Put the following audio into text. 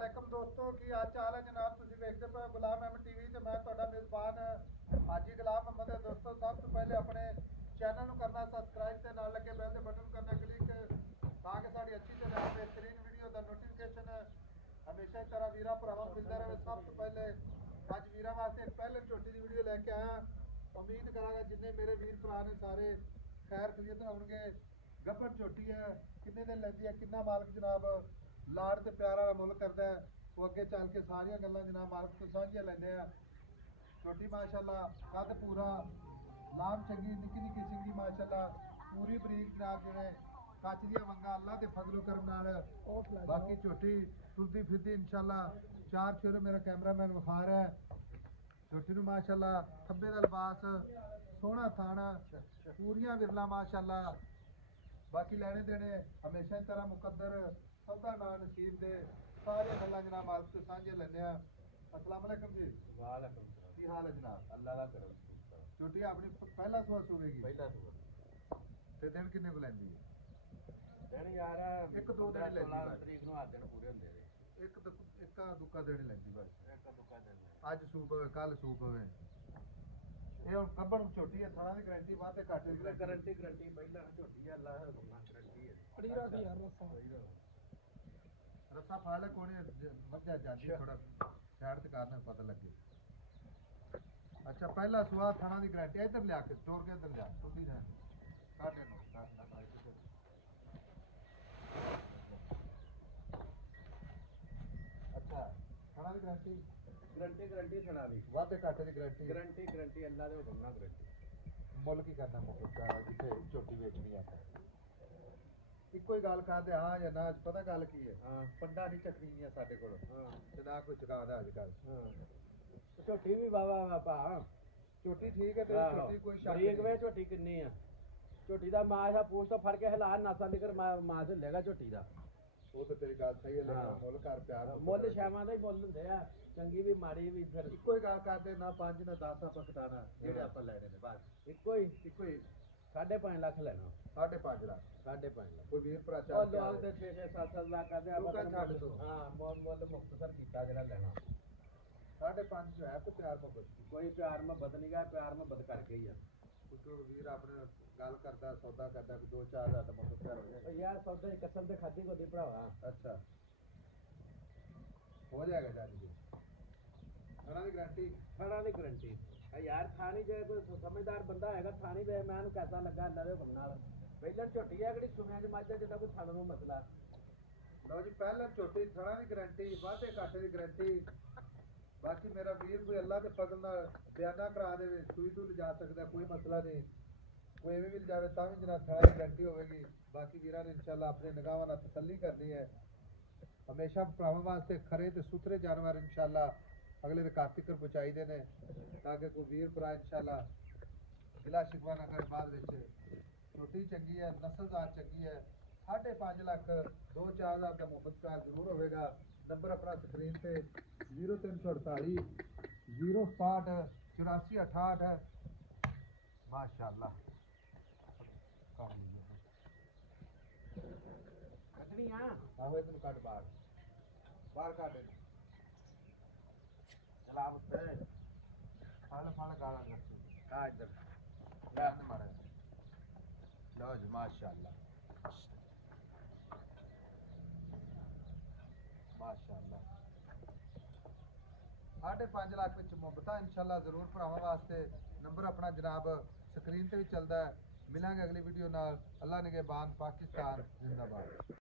ਵਾਲੇਕਮ ਦੋਸਤੋ, ਕੀ ਹਾਲ ਚਾਲ ਹੈ ਜਨਾਬ। ਤੁਸੀਂ ਵੇਖਦੇ ਪਏ ਗੁਲਾਮ ਅਹਿਮਦ ਟੀਵੀ ਤੇ ਮੈਂ ਤੁਹਾਡਾ ਮੇਜ਼ਬਾਨ ਹਾਜੀ ਗੁਲਾਮ ਅਹਿਮਦ ਹੈ। ਦੋਸਤੋ, ਸਭ ਤੋਂ ਪਹਿਲੇ ਆਪਣੇ ਚੈਨਲ ਨੂੰ ਕਰਨਾ ਸਬਸਕ੍ਰਾਈਬ ਤੇ ਨਾਲ ਲੱਗੇ ਬੈਲ ਦੇ ਬਟਨ ਕਰਨਾ ਕਲਿੱਕ ਤਾਂ ਕਿ ਸਾਡੀ ਅੱਛੀ ਤੇ ਬਿਹਤਰੀਨ ਵੀਡੀਓ ਦਾ ਨੋਟੀਫਿਕੇਸ਼ਨ ਹਮੇਸ਼ਾ ਹੀ ਤਰ੍ਹਾਂ ਵੀਰਾਂ ਭਰਾਵਾਂ ਨੂੰ ਮਿਲਦਾ ਰਹੇ। ਸਭ ਤੋਂ ਪਹਿਲੇ ਅੱਜ ਵੀਰਾਂ ਵਾਸਤੇ ਇੱਕ ਪਹਿਲੇ ਝੋਟੀ ਦੀ ਵੀਡੀਓ ਲੈ ਕੇ ਆਇਆ। ਉਮੀਦ ਕਰਾਂਗਾ ਜਿੰਨੇ ਮੇਰੇ ਵੀਰ ਭਰਾ ਨੇ ਸਾਰੇ ਖੈਰ ਖਰੀਦ ਹੋਣਗੇ। ਗੱਭਣ ਝੋਟੀ ਹੈ, ਕਿੰਨੇ ਦਿਨ ਲੈਂਦੀ ਹੈ, ਕਿੰਨਾ ਮਾਲਕ ਜਨਾਬ ਲਾੜ ਤੇ ਪਿਆਰ ਵਾਲਾ ਮੁੱਲ ਕਰਦਾ ਹੈ, ਉਹ ਅੱਗੇ ਚੱਲ ਕੇ ਸਾਰੀਆਂ ਗੱਲਾਂ ਜਨਾਬ ਮਾਲਕ ਤੋਂ ਸਾਂਝੀਆਂ ਲੈਂਦੇ ਆ। ਛੋਟੀ ਮਾਸ਼ਾਅੱਲਾ ਕੱਦ ਪੂਰਾ, ਲਾਮ ਚੰਗੀ, ਨਿੱਕੀ ਨਿੱਕੀ ਸਿੰਗੀ ਮਾਸ਼ਾਅੱਲਾ, ਪੂਰੀ ਬਰੀਕ ਜਨਾਬ, ਜਿਵੇਂ ਕੱਚ ਦੀਆਂ ਵੰਗਾਂ ਅੱਲਾ ਦੇ ਫਜ਼ਲੋ ਕਰਮ ਨਾਲ। ਬਾਕੀ ਝੋਟੀ ਤੁਰਦੀ ਫਿਰਦੀ ਇਨਸ਼ਾਅੱਲਾ ਚਾਰ ਛੇਰੇ ਮੇਰਾ ਕੈਮਰਾਮੈਨ ਵਿਖਾ ਰਿਹਾ ਹੈ। ਝੋਟੀ ਨੂੰ ਮਾਸ਼ਾਅੱਲਾ ਖੱਬੇ ਦਾ ਲਿਬਾਸ, ਸੋਹਣਾ ਥਾਣਾ, ਪੂਰੀਆਂ ਵਿਰਲਾ ਮਾਸ਼ਾਅੱਲਾ। बाकी लैने देने हमेशा ही तरह मुकद्दर सबका ना नसीब दे सारे गल्लां जनाब मालिक तो सांझे लैने आ। अस्सलाम वालेकुम जी। वालेकुम सलाम। की हाल है जनाब? अल्लाह का करम। छोटी अपनी पहला सुबह सूवेगी पहला सुबह ते दिन किन्ने को लैंदी है? दिन यार एक दो दिन लैंदी 16 बस, तरीक ਨੂੰ 8 ਦਿਨ ਪੂਰੇ ਹੁੰਦੇ ਨੇ। एक दुक्का दिन लैंदी बस। ਇੱਕ ਦੁੱਕਾ ਦਿਨ ਅੱਜ ਸੂਪ ਹੋਵੇ, ਕੱਲ ਸੂਪ ਹੋਵੇ। ਇਹ ਹੁਣ ਕੱਬਣ ਝੋਟੀ ਹੈ, ਥਾਣਾ ਦੀ ਗਾਰੰਟੀ ਵਾਧੇ ਘੱਟ ਦੀ ਗਾਰੰਟੀ ਪਹਿਲਾਂ ਝੋਟੀ ਆ, ਅੱਲਾ ਹੁਕਮ ਨਾਲ ਗਾਰੰਟੀ ਹੈ। ਅੜੀਰਾ ਸੀ ਯਾਰ रस्सा फाड़ कोने वजह जाती थोड़ा साइड से करना पता लगे। अच्छा पहला सुहा थाना की गारंटी इधर लिया के तोड़ के इधर लिया टूटी जाए काटे नो अच्छा थाना की गारंटी सुना दी वादे घाटे की गारंटी अल्लाह दे हुकम नाल गारंटी। मुल की करना मुफ्त जिथे झोटी बेचनी है ਇੱਕੋ ਹੀ ਗੱਲ ਕਰਦੇ ਹਾਂ ਜਾਂ ਨਾ। ਪਤਾ ਗੱਲ ਕੀ ਹੈ, ਪੰਡਾ ਨਹੀਂ ਚੱਕਣੀਆਂ ਸਾਡੇ ਕੋਲ ਤੇ ਨਾ ਕੋਈ ਚੁਕਾਉਂਦਾ ਅੱਜ ਕੱਲ। ਝੋਟੀ ਵੀ ਬਾਬਾ ਭਾ ਝੋਟੀ ਠੀਕ ਹੈ ਤੇ ਝੋਟੀ ਕੋਈ ਸ਼ੱਕ ਨਹੀਂ। ਨਹੀਂ। ਝੋਟੀ ਕਿੰਨੀ ਆ? ਝੋਟੀ ਦਾ ਮਾਸ ਆ ਪੂਛ ਤੋਂ ਫੜ ਕੇ ਹਿਲਾ ਨਾਸਾ ਨਿਕਰ ਮਾਸ ਹਿੱਲੇਗਾ ਝੋਟੀ ਦਾ। ਉਹ ਤਾਂ ਤੇਰੀ ਗੱਲ ਸਹੀ ਹੈ, ਲੇਕਿਨ ਮੁੱਲ ਕਰ ਪਿਆਰ ਮੁੱਲ ਸ਼ਾਮਾਂ ਦਾ ਹੀ ਮੁੱਲ ਹੁੰਦੇ ਆ, ਚੰਗੀ ਵੀ ਮਾੜੀ ਵੀ। ਫਿਰ ਇੱਕੋ ਹੀ ਗੱਲ ਕਰਦੇ ਨਾ 5 ਨਾ 10 ਆਪਾਂ ਘਟਾਣਾ ਜਿਹੜੇ ਆਪਾਂ ਲੈਣੇ ਨੇ ਬਸ ਇੱਕੋ ਹੀ 5.5 ਲੱਖ ਲੈਣਾ। 5.5 ਲੱਖ 5.5 ਲੱਖ ਕੋਈ ਵੀਰ ਭਰਾ ਉਹ ਚਾਹ ਲੋਕ ਤੇ 6 7 ਲੱਖ ਕਰਦੇ ਤੂੰ ਕਹਿ ਛੱਡ ਤੂੰ। ਹਾਂ ਮੁੱਲ ਮੁਖਤਸਰ ਕੀਤਾ ਜਿਹੜਾ ਲੈਣਾ। 5.5 ਜੋ ਹੈ ਤੇ ਪਿਆਰ ਮੁਹੱਬਤ ਕੋਈ ਪਿਆਰ ਮੁਹੱਬਤ ਨਹੀਂ ਗਾ, ਪਿਆਰ ਮੁਹੱਬਤ ਕਰਕੇ ਹੀ ਆ। ਕੋਈ ਵੀਰ ਆਪਣੇ ਗੱਲ ਕਰਦਾ ਸੌਦਾ ਕਰਦਾ ਕਿ 2-4 ਹਜ਼ਾਰ ਦਾ ਮੁੱਲ ਪਿਆਰ ਹੋ ਜਾਏ ਯਾਰ ਸੌਦਾ ਦੀ ਕਸਮ ਤੇ ਖਾਦੀ ਕੋਈ ਭਰਾਵਾ। अच्छा हो जाएगा जानी जी थाना की गारंटी ਥਾਣਾ ਦੀ ਗਰੰਟੀ ਯਾਰ। ਥਾਣੀ ਜੇ ਕੋਈ ਸਮਝਦਾਰ ਬੰਦਾ ਹੈਗਾ ਥਾਣੀ ਵੇ ਮੈਂ ਉਹਨੂੰ ਕੈਸਾ ਲੱਗਾ ਅੱਲਾ ਦੇ ਹੁਕਮ ਨਾਲ। ਪਹਿਲਾਂ ਝੋਟੀ ਆ ਕਿਹੜੀ ਸੁਣਿਆ ਚ ਮਾਝਾ ਜਿੱਦਾਂ ਕੋਈ ਥਣ ਨੂੰ ਮਸਲਾ। ਲਓ ਜੀ ਪਹਿਲਾਂ ਝੋਟੀ ਥਣਾ ਦੀ ਗਾਰੰਟੀ, ਵਾਧੇ ਘਾਟੇ ਦੀ ਗਾਰੰਟੀ। ਬਾਕੀ ਮੇਰਾ ਵੀਰ ਕੋਈ ਅੱਲਾ ਦੇ ਫਜ਼ਲ ਨਾਲ ਬਿਆਨਾ ਕਰਾ ਦੇਵੇ, ਸੂਈ ਤੋਂ ਲਿਜਾ ਸਕਦਾ, ਕੋਈ ਮਸਲਾ ਨਹੀਂ। ਕੋਈ ਐਵੇਂ ਵੀ ਲਿਜਾਵੇ ਤਾਂ ਵੀ ਜਨਾਬ ਥਣਾ ਦੀ ਗਾਰੰਟੀ ਹੋਵੇਗੀ। ਬਾਕੀ ਵੀਰਾਂ ਨੇ ਇਨਸ਼ਾਅੱਲਾ ਆਪਣੇ ਨਿਗਾਹਾਂ ਨਾਲ ਤਸੱਲੀ ਕਰਨੀ ਹੈ। ਹਮੇਸ਼ਾ ਭਰਾਵਾਂ ਵਾਸਤੇ ਖਰੇ ਤੇ ਸੁਥਰੇ ਜਾਨਵਰ ਇਨਸ਼ਾਅੱਲਾ ਅਗਲੇ ਦੇ ਘਰ ਤੱਕ ਪਹੁੰਚਾਈਦੇ ਨੇ ਤਾਂ ਕਿ ਕੋਈ ਵੀਰ ਭਰਾ ਇਨਸ਼ਾਅੱਲਾ ਗਿਲਾ ਸ਼ਿਕਵਾ ਨਾ ਕਰੇ ਬਾਅਦ ਵਿੱਚ। ਛੋਟੀ ਚੰਗੀ ਹੈ, ਨਸਲਦਾਰ ਚੰਗੀ ਹੈ। 5.5 ਲੱਖ 2-4 ਹਜ਼ਾਰ ਦਾ ਮੁਫਤ ਚਾਰਜ ਜ਼ਰੂਰ ਹੋਵੇਗਾ। ਨੰਬਰ ਆਪਣਾ ਸਕਰੀਨ ਤੇ 0348 067 8468 ਮਾਸ਼ਾਅੱਲਾ। ਕੱਢਣੀ ਆ ਆਹੋ ਇਹਨੂੰ ਕੱਢ ਬਾਹਰ ਕੱਢ ਇਹਨੂੰ ਚਲਾ ਉੱਤੇ ਫੜ ਗਾਲਾਂ ਰੱਖੀ ਆ ਇੱਧਰ ਲੈ ਮਾਰੇ। ਲਓ ਜੀ ਮਾਸ਼ਾਅੱਲਾ ਮਾਸ਼ਾਅੱਲਾ। 5.5 ਲੱਖ ਵਿੱਚ ਮੁਹੱਬਤਾਂ ਇਨਸ਼ਾਅੱਲਾ ਜ਼ਰੂਰ ਭਰਾਵਾਂ ਵਾਸਤੇ। ਨੰਬਰ ਆਪਣਾ ਜਨਾਬ ਸਕਰੀਨ ਤੇ ਵੀ ਚੱਲਦਾ ਹੈ। ਮਿਲਾਂਗੇ ਅਗਲੀ ਵੀਡੀਓ ਨਾਲ। ਅੱਲਾ ਨਿਗਹਿਬਾਨ, ਪਾਕਿਸਤਾਨ ਜ਼ਿੰਦਾਬਾਦ।